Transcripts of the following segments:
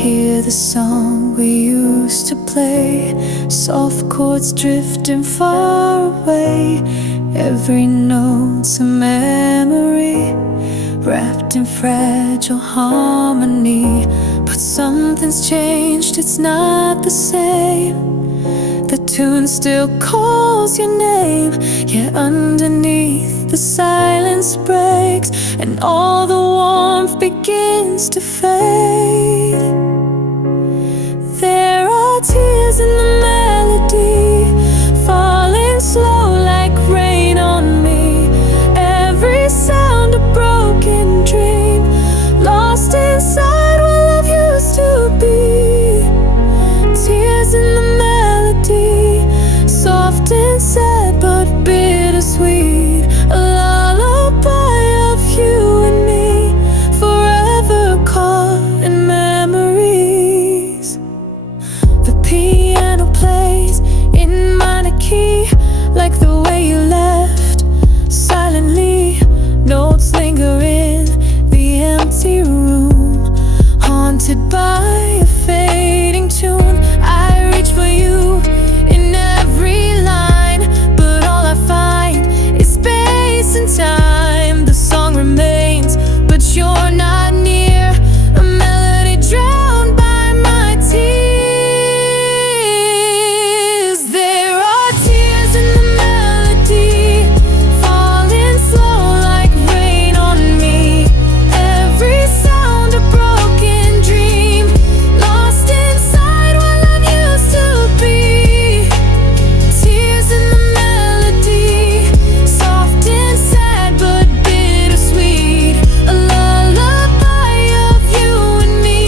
hear the song we used to play, soft chords drifting far away. Every note's a memory, wrapped in fragile harmony. But something's changed, it's not the same. The tune still calls your name, yet underneath the silence breaks, and all the warmth begins to fade. There are tears in the melody, falling slow like rain on me. Every sound a broken dream, lost inside what love used to be. Tears in the melody, soft and sad but bittersweet. A lullaby of you and me, forever caught in memories. The piano plays in minor key, like the way you left silently. Notes linger in the empty room, haunted by a fading tune. I reach for you in every line, but all I find is space and time. The song remains, but you're not near. A melody drowned by my tears. There are tears in the melody, falling slow like rain on me. Every sound a broken dream, lost inside what love used to be. Tears in the melody, soft and sad but bittersweet. A lullaby of you and me,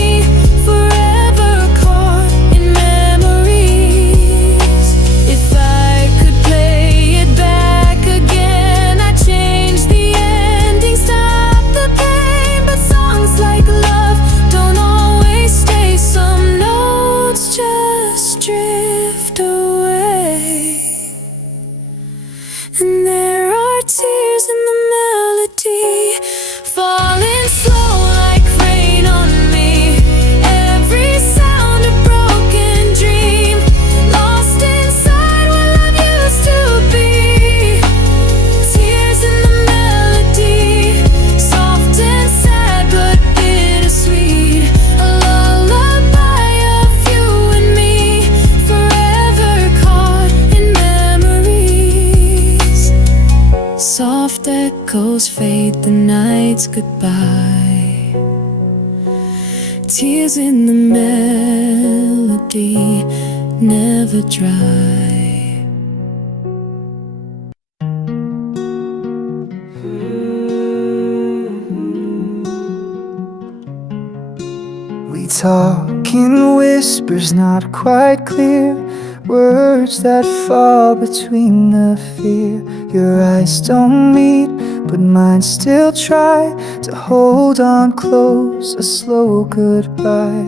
forever caught in memories. If I could play it back again, I'd change the ending, stop the pain. But songs like love don't always stay. Some notes just drift away. And there are tears in the melody, falling slow like rain on me. Every sound a broken dream, lost inside what love used to be. Tears in the melody, soft and sad but bittersweet. A lullaby of you and me, forever caught in memories. Soft echoes fade the night's goodbye. Tears in the melody never dry. We talk in whispers not quite clear, words that fall between the fear. Your eyes don't meet, but mine still try to hold on close, a slow goodbye.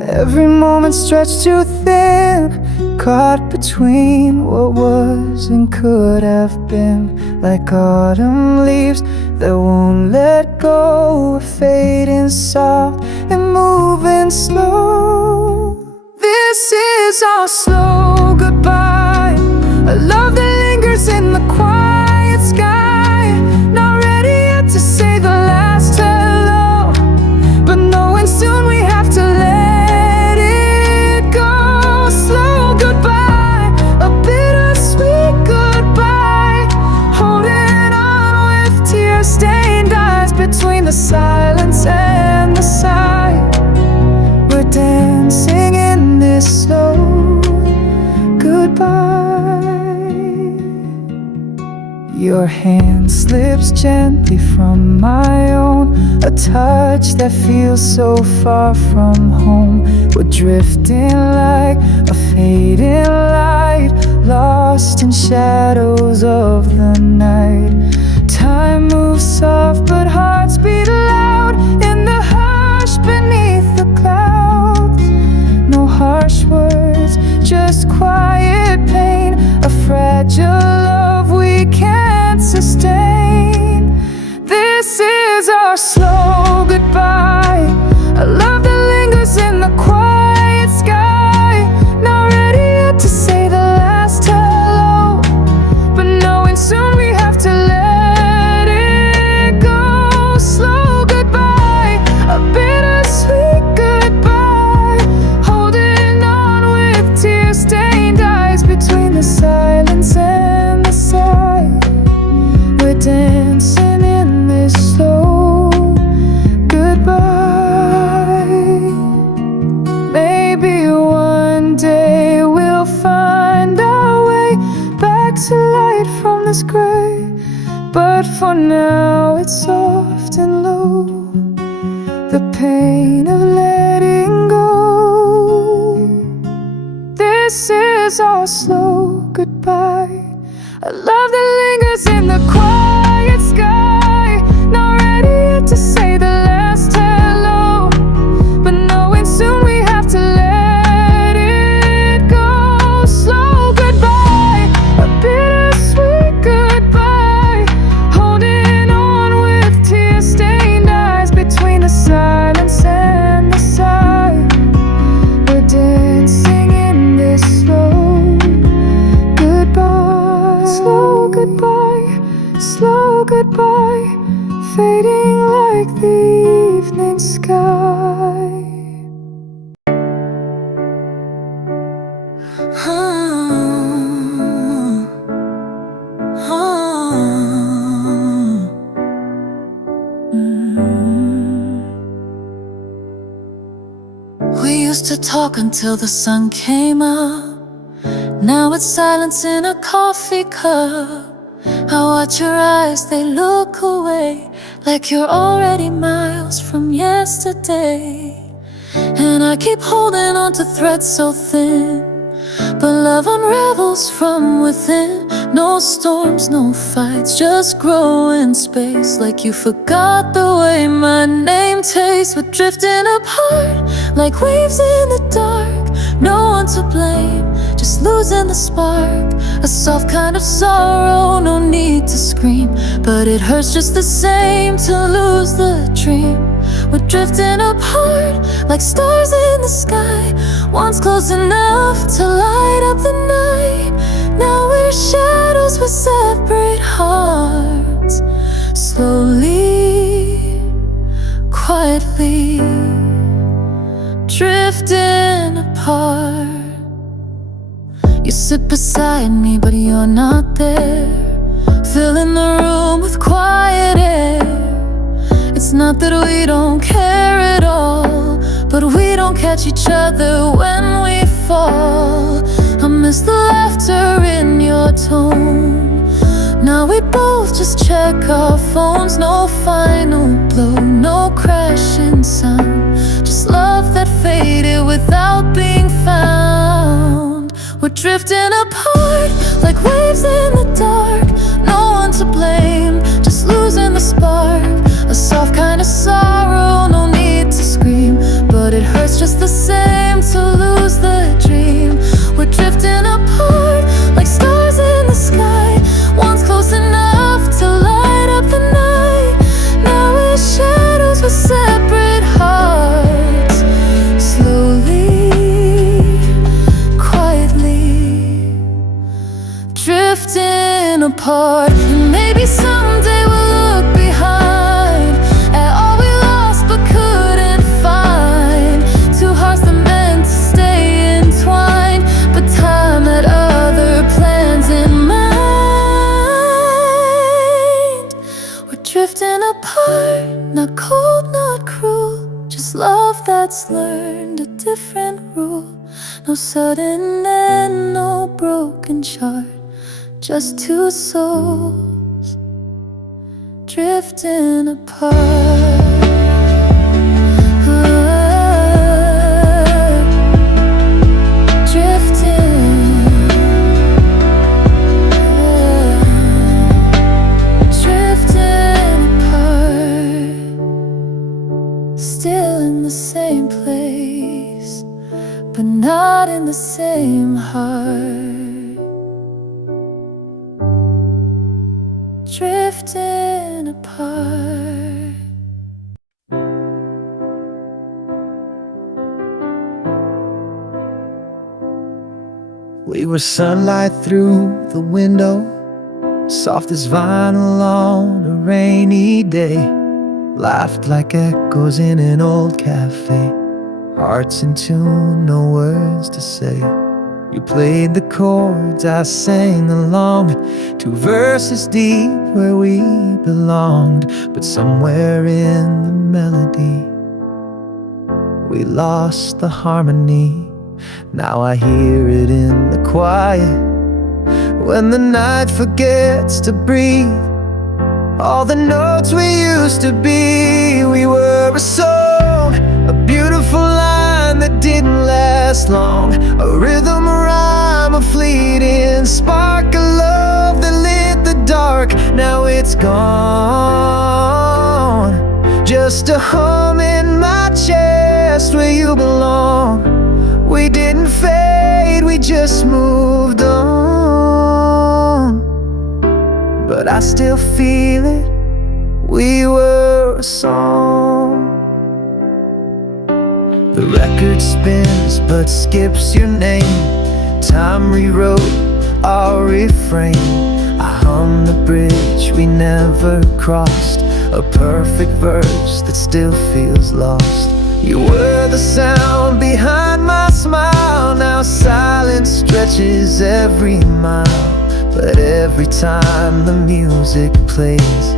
Every moment stretched too thin, caught between what was and could have been. Like autumn leaves that won't let go, fading soft and moving slow. This is our slow goodbye, a love that lingers in the quiet sky. Not ready yet to say the last hello, but knowing soon we have to let it go. Slow goodbye, a bittersweet goodbye, holding on with tear-stained eyes between the silence and the sigh. We're dancing in this slow goodbye. Your hand slips gently from my own, a touch that feels so far from home. We're drifting like a fading light, lost in shadows of the night. Time moves soft but hearts beat loud in the hush beneath the clouds. No harsh words, just quiet pain, a fragile love we can't sustain. This is our slow goodbye, a love that lingers in the for now it's soft and low, the pain of letting go. This is our slow goodbye, a love that lingers in the quiet sky. Not ready yet to say the last hello, but knowing soon we have to let it go. Slow goodbye, a bittersweet goodbye, holding on with tear-stained eyes between the silence and the sigh. We're dancing in this slow goodbye. Slow goodbye, slow goodbye, fading like the evening sky. We used to talk until the sun came up. Now it's silence in a coffee cup. I watch your eyes, they look away, like you're already miles from yesterday. And I keep holding on to threads so thin, but love unravels from within. No storms, no fights, just growing space. Like you forgot the way my name tastes. We're drifting apart, like waves in the dark. No one to blame, just losing the spark. A soft kind of sorrow, no need to scream, but it hurts just the same to lose the dream. We're drifting apart, like stars in the sky. One's close enough to light up the night. Now we're shadows with separate hearts. Slowly, quietly, drifting apart. You sit beside me, but you're not there, filling the room with quiet air. It's not that we don't care at all, but we don't catch each other when we fall. I miss the laughter in your tone. Now we both just check our phones. No final blow, no crashing sound, just love that faded without being found. We're drifting apart, like waves in the dark. No one to blame, just losing the spark. A soft kind of sorrow, no need to scream, but it hurts just the same to lose the dream. We're drifting apart, like stars in the sky. One's close enough to light up the night. Now we're shadows with separate hearts. Slowly, quietly, drifting apart. And maybe someday we'll look behind at all we lost but couldn't find. Two hearts that meant to stay entwined, but time had other plans in mind. We're drifting apart, not cold, not cruel, just love that's learned a different rule. No sudden end, no broken chart, just two souls drifting apart. Drifting apart, still in the same place, but not in the same heart. Drifting apart. We were sunlight through the window, soft as vinyl on a rainy day. Laughed like echoes in an old cafe, hearts in tune, no words to say. You played the chords, I sang along, two verses deep where we belonged. But somewhere in the melody, we lost the harmony. Now I hear it in the quiet, when the night forgets to breathe. All the notes we used to be, we were a song, a beautiful line that didn't last long, a rhythm, a rhyme, a fleeting spark, a love that lit the dark. Now it's gone, just a hum in my chest where you belong. We didn't fade, we just moved on, but I still feel it, we were a song. The record spins but skips your name. Time rewrote our refrain. I hum the bridge we never crossed, a perfect verse that still feels lost. You were the sound behind my smile. Now silence stretches every mile, but every time the music plays,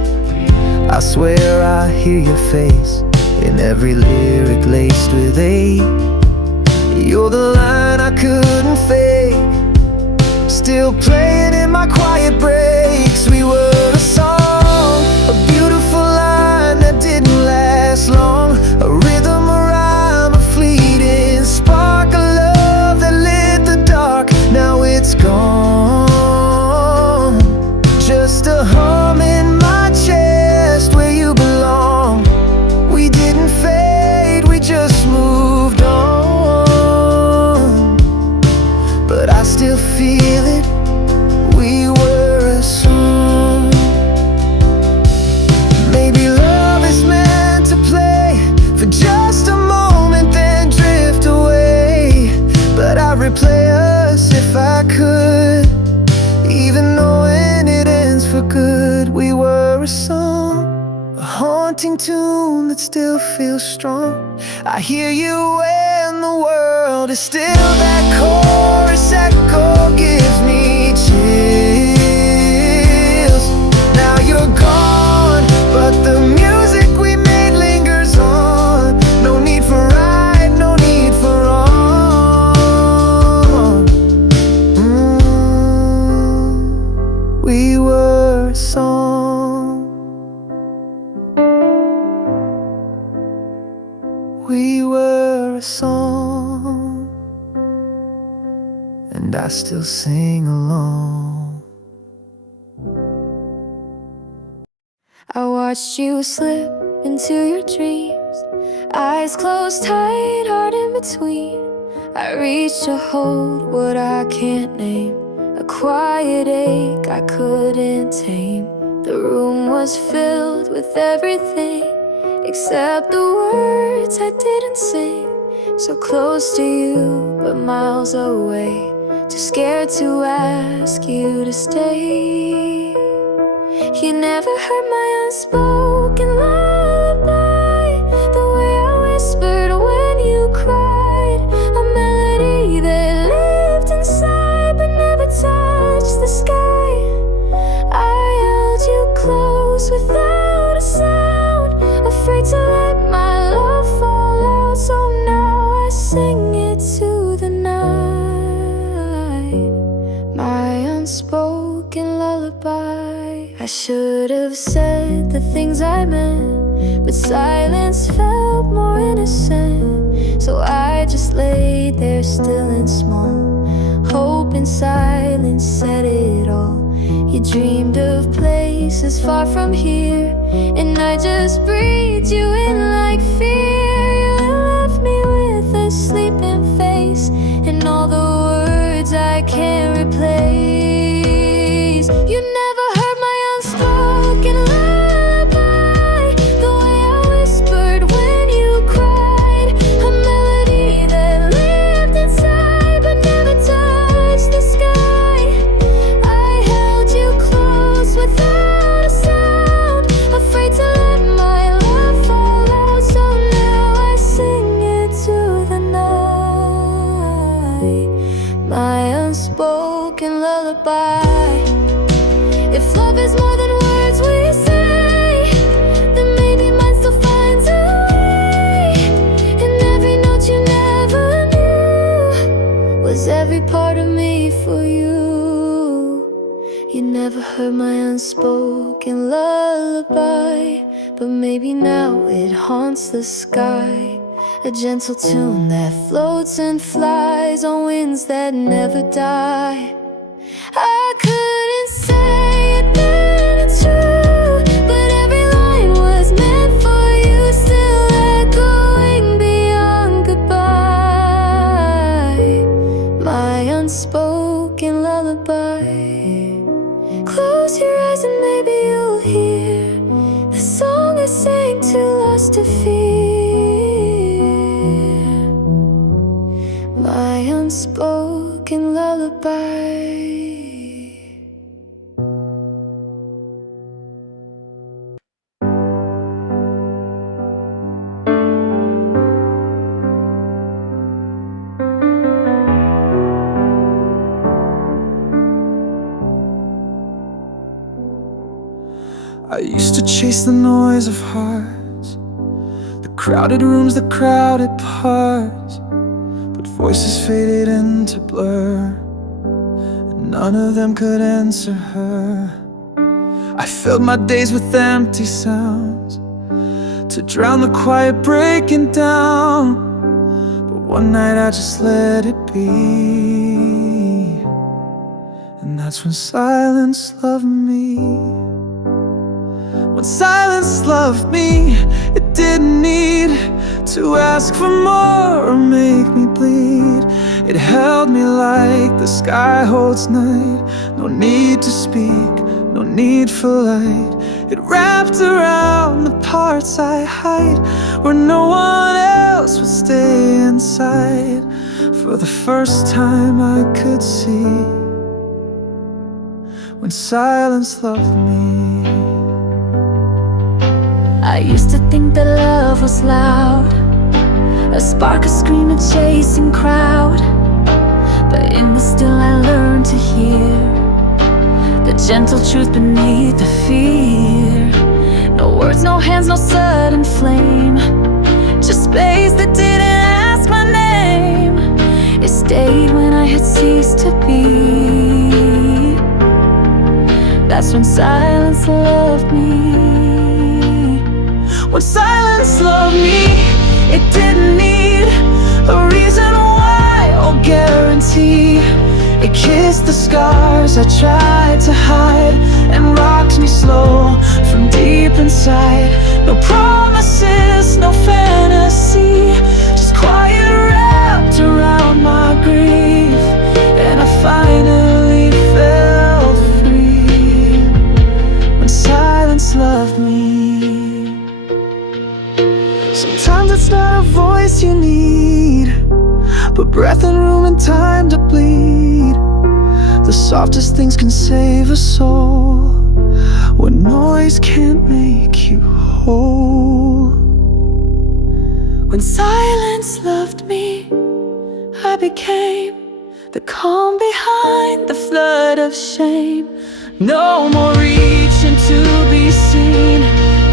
I swear I hear your face in every lyric laced with hate. You're the line I couldn't fake, still playing in my quiet breaks. We were a song, a beautiful line that didn't last long, a rhythm, a rhyme, a fleeting spark, a love that lit the dark. Now it's gone, just a hum in my chest where you belong. We didn't fade, we just moved on, but I still feel it, we were a song. Maybe love is meant to play for just a moment then drift away, but I'd replay us if I could, even knowing it ends for good. We were a song, a haunting tune that still feels strong. I hear you when the world is still. That chorus echo gives me chills. Now you're gone, but the music we made lingers on. No need for right, no need for wrong. We were a song, we were a song, and I still sing along. I watched you slip into your dreams, eyes closed tight, heart in between. I reached to hold what I can't name, a quiet ache I couldn't tame. The room was filled with everything except the words I didn't sing. So close to you, but miles away, too scared to ask you to stay. You never heard my unspoken lullaby, the way I whispered when you cried, a melody that lived inside but never touched the sky. I held you close without a sound, afraid to let my love fall out. So now I sing it to the night, my unspoken lullaby. I should have said the things I meant, but silence felt more innocent. So I just laid there still and small, hoping silence said it all. You dreamed of places far from here, and I just breathed you in like fear. You left me with a sleeping face, and all the words I can't replace. You never heard my unspoken lullaby, the way I whispered when you cried, a melody that lived inside but never touched the sky. I held you close without a sound, afraid to let my love fall out. So now I sing it to the night, my unspoken lullaby. If love is more than words we say, then maybe mine still finds a way. And every note you never knew was every part of me for you. You never never heard my unspoken lullaby, but maybe now it haunts the sky. A gentle tune that floats and flies on winds that never die. I couldn't say it, then it's true, but every line was meant for you, still echoing beyond goodbye. My unspoken lullaby. Close your eyes and maybe you'll hear the song I sang too lost to fear. My unspoken lullaby. I used to chase the noise of hearts, the crowded rooms, the crowded parts, but voices faded into blur, and none of them could answer her. I filled my days with empty sounds to drown the quiet breaking down, but one night I just let it be, and that's when silence loved me. When silence loved me, it didn't need to ask for more or make me bleed. It held me like the sky holds night. No need to speak, no need for light. It wrapped around the parts I hide, where no one else would stay inside. For the first time I could see when silence loved me. I used to think that love was loud, a spark, a scream, a chasing crowd. But in the still I learned to hear the gentle truth beneath the fear. No words, no hands, no sudden flame, just space that didn't ask my name. It stayed when I had ceased to be. That's when silence loved me. When silence loved me, it didn't need a reason why or guarantee. It kissed the scars I tried to hide and rocked me slow from deep inside. No promises, no fantasy, just quiet wrapped around my grief. And I finally felt free when silence loved me. Sometimes it's not a voice you need, but breath and room and time to bleed. The softest things can save a soul when noise can't make you whole. When silence loved me, I became the calm behind the flood of shame. No more reaching to be seen,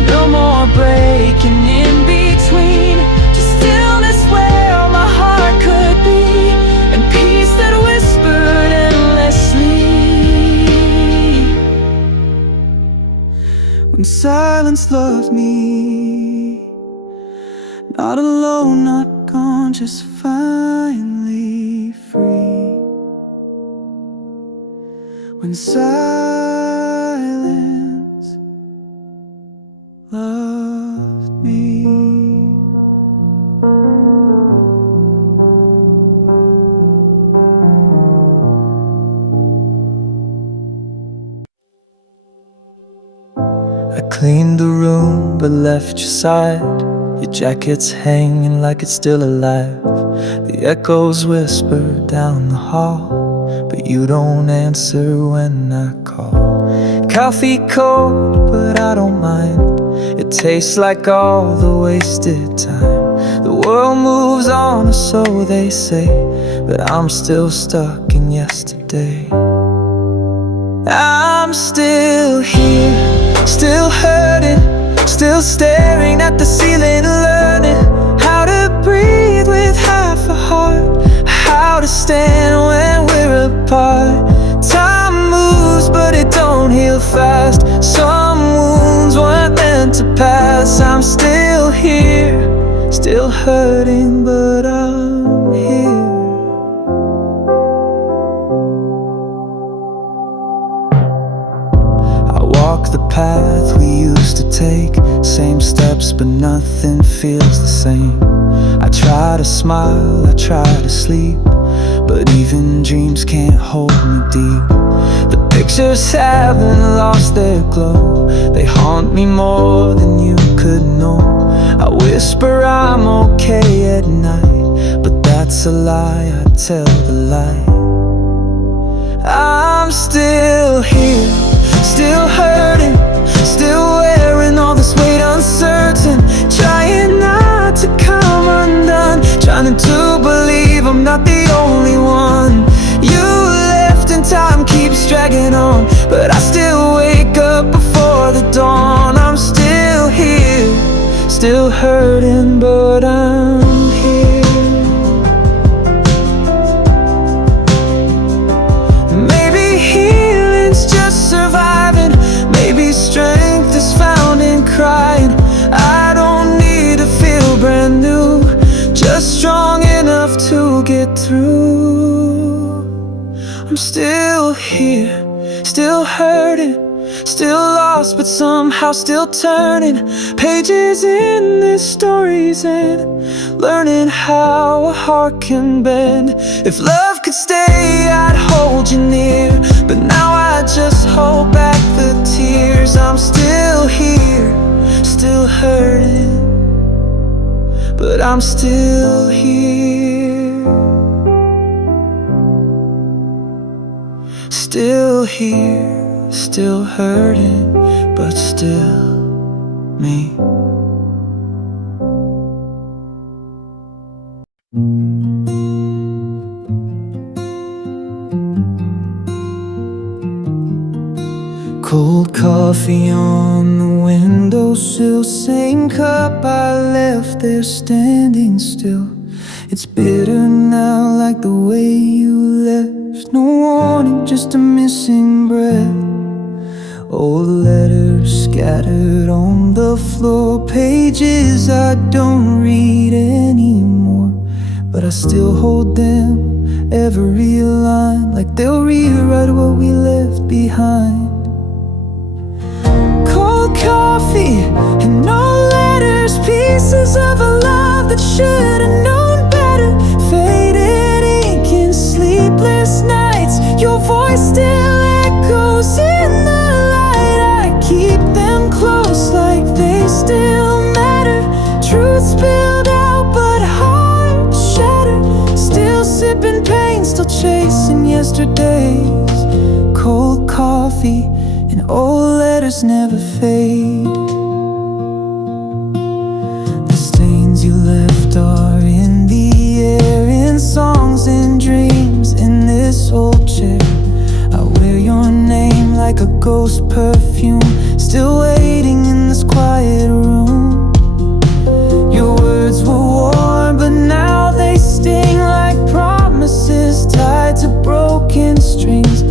no more breaking in between. Just stillness where my heart could be, and peace that whispered endlessly. When silence loved me, not alone, not gone, just finally free. When silence loved me. I cleaned the room but left your side. Your jacket's hanging like it's still alive. The echoes whisper down the hall, but you don't answer when I call. Coffee cold, but I don't mind. It tastes like all the wasted time. The world moves on, or so they say, but I'm still stuck in yesterday. I'm still here, still hurting, still staring at the ceiling, learning how to breathe with half a heart, how to stand when we're apart. Time moves, but it don't hurting, but I'm here. I walk the path we used to take, same steps but nothing feels the same. I try to smile, I try to sleep, but even dreams can't hold me deep. The pictures haven't lost their glow, they haunt me more than you could know. I whisper I'm okay at night, but that's a lie, I tell the lie. I'm still here, still hurting, still wearing all this weight uncertain, trying not to come undone, trying to believe I'm not the only one. You left and time keeps dragging on, but I still wake up before the dawn. I'm still here, still hurting, but I'm here. Maybe healing's just surviving, maybe strength is found in crying. I don't need to feel brand new, just strong enough to get through. I'm still here, still hurting, still lost but somehow still turning pages in this story's end, learning how a heart can bend. If love could stay, I'd hold you near, but now I just hold back the tears. I'm still here, still hurting, but I'm still here. Still here, still hurting, but still me. Cold coffee on the windowsill, same cup I left there standing still. It's bitter now like the way you left, no warning, just a missing breath. Old letters scattered on the floor, pages I don't read anymore, but I still hold them, every line, like they'll rewrite what we left behind. Cold coffee and no letters, pieces of a love that should have known better. Faded ink and sleepless nights, your voice still echoes in the light. I keep them close like they still matter. Truth spilled out but heart shattered, still sipping pain, still chasing yesterdays. Cold coffee and old letters never fade. The stains you left are in the air, in songs and dreams, in this old chair. I wear your name like a ghost perfume, still waiting in this quiet room. Your words were warm, but now they sting like promises tied to broken strings.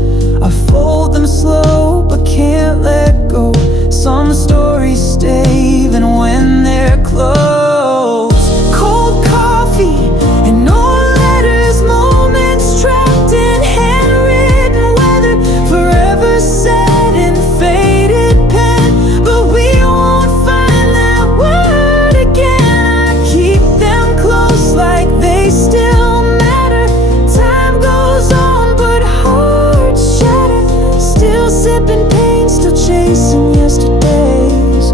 I fold them slow, but can't let go. Some stories stay even when they're closed. Cold coffee and no letters, moments trapped in handwritten weather, forever set in faded pen, but we won't find that word again. I keep them close like they still matter. Time goes on, but hearts shatter, still sipping pain, still chasing yesterdays.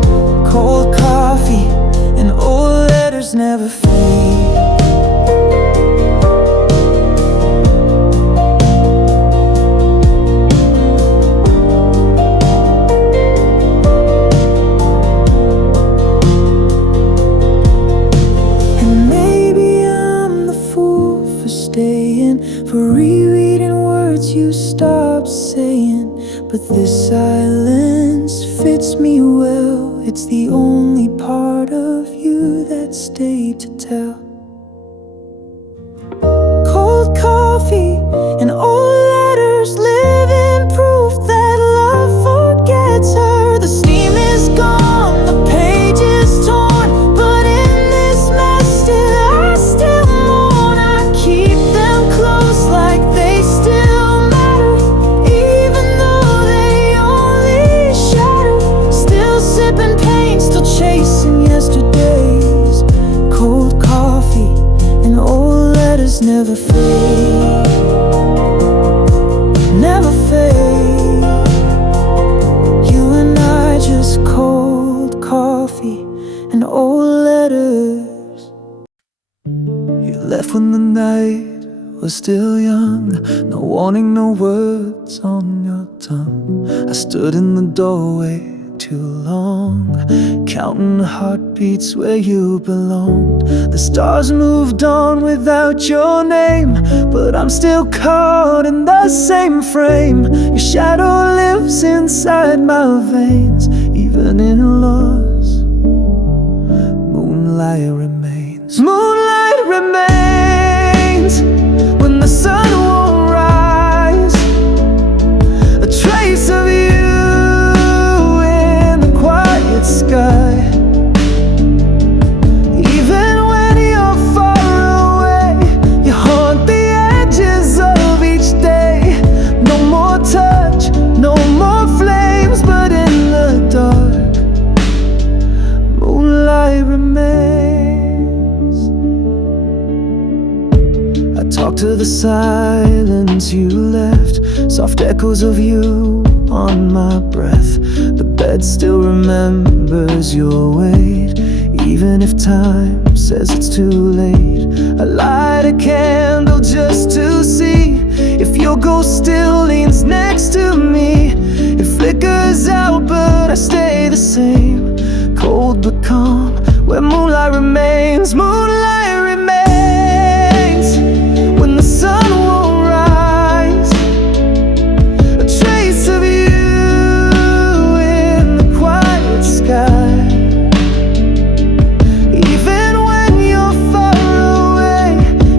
Cold coffee and old letters never fade. And maybe I'm the fool for staying, for rereading words you stopped saying, but this silence fits me well. It's the only part of you that stayed to tell. Cold coffee and old letters, living proof that love forgets her. The steam is gone, the page is torn, but in this mess still memories never fade, never fade. You and I, just cold coffee and old letters. You left when the night was still young, no warning, no words on your tongue. I stood in the doorway too long, counting heartbeats where you belonged. The stars moved on without your name, but I'm still caught in the same frame. Your shadow lives inside my veins, even in loss. Moonlight remains, moonlight remains. When the sun won't rise, a trace of you sky. Even when you're far away, you haunt the edges of each day. No more touch, no more flames, but in the dark, moonlight remains. I talk to the silence you left, soft echoes of you on my breath. The bed still remembers your weight, even if time says it's too late. I light a candle just to see if your ghost still leans next to me. It flickers out, but I stay the same, cold but calm, where moonlight remains, moonlight remains. When the sun won't rise, a trace of you in the quiet sky. Even when you're far away,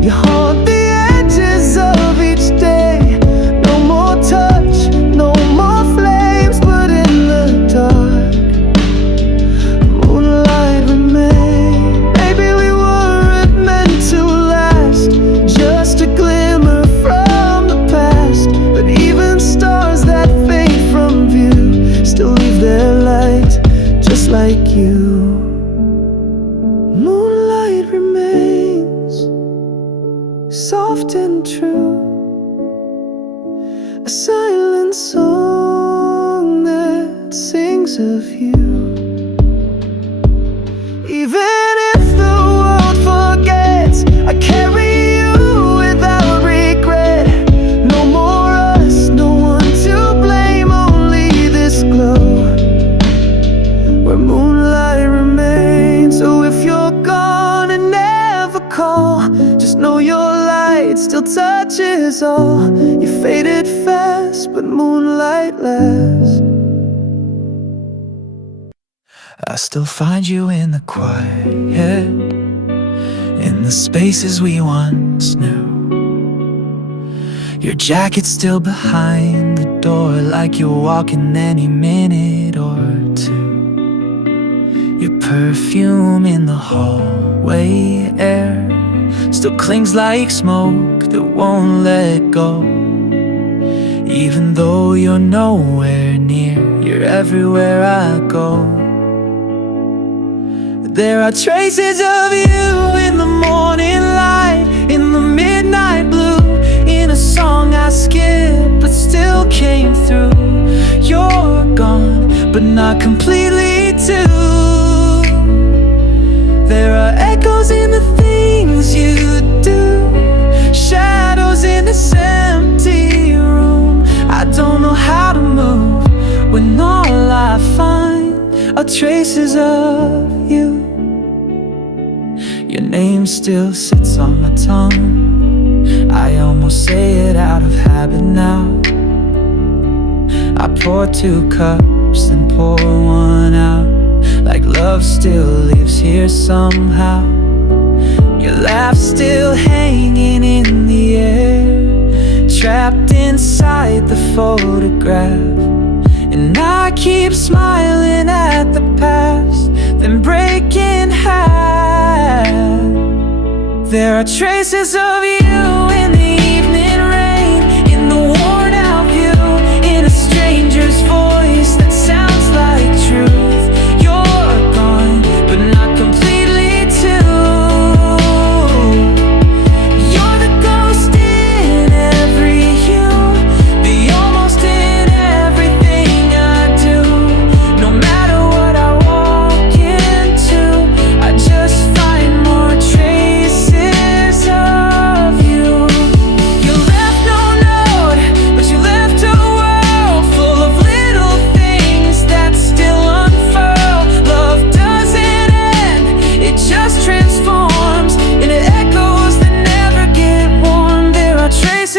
you haunt the edges of each day. No more touch, no more flames, but in the dark, moonlight remains. Maybe we weren't meant to last, just a glimmer from the past. But even stars that fade from view still leave their light, just like you. Moonlight remains, soft and true, a silent song that sings of you. Even if the world forgets, I carry you without regret. No more us, no one to blame, only this glow where moonlight remains. So if you're gone and never call, just know your light still touches all. You faded fast, but moonlight lasts. I still find you in the quiet, in the spaces we once knew. Your jacket's still behind the door, like you're walking any minute or two. Your perfume in the hallway air still clings like smoke that won't let go. Even though you're nowhere near, you're everywhere I go. There are traces of you in the morning light, in the midnight blue, in a song I skipped but still came through. You're gone, but not completely too. There are echoes in the things you do, shadows in this empty room. I don't know how to move when all I find are traces of you. Your name still sits on my tongue, I almost say it out of habit now. I pour 2 cups, then pour 1 out, like love still lives here somehow. Your laugh still hanging in the air, trapped inside the photograph. And I keep smiling at the past, then break in half. There are traces of you in the evening rain, in the worn out view, in a stranger's voice that sounds like truth. You're gone, but not completely too. You're the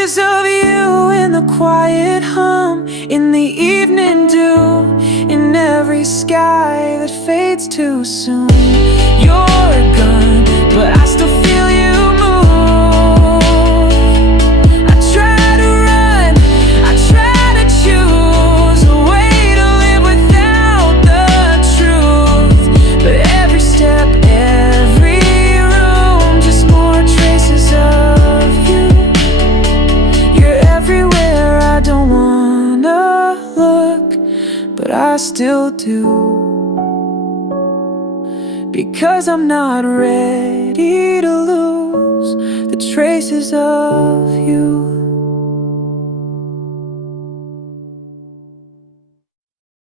traces of you in the quiet hum, in the evening dew, in every sky that fades too soon. You're gone, but I still feel you move. I try to run, I try to choose a way to live without the truth, but every step, every room, just more traces of you. You're everywhere, I don't wanna look, but I still do. Because I'm not ready to lose the traces of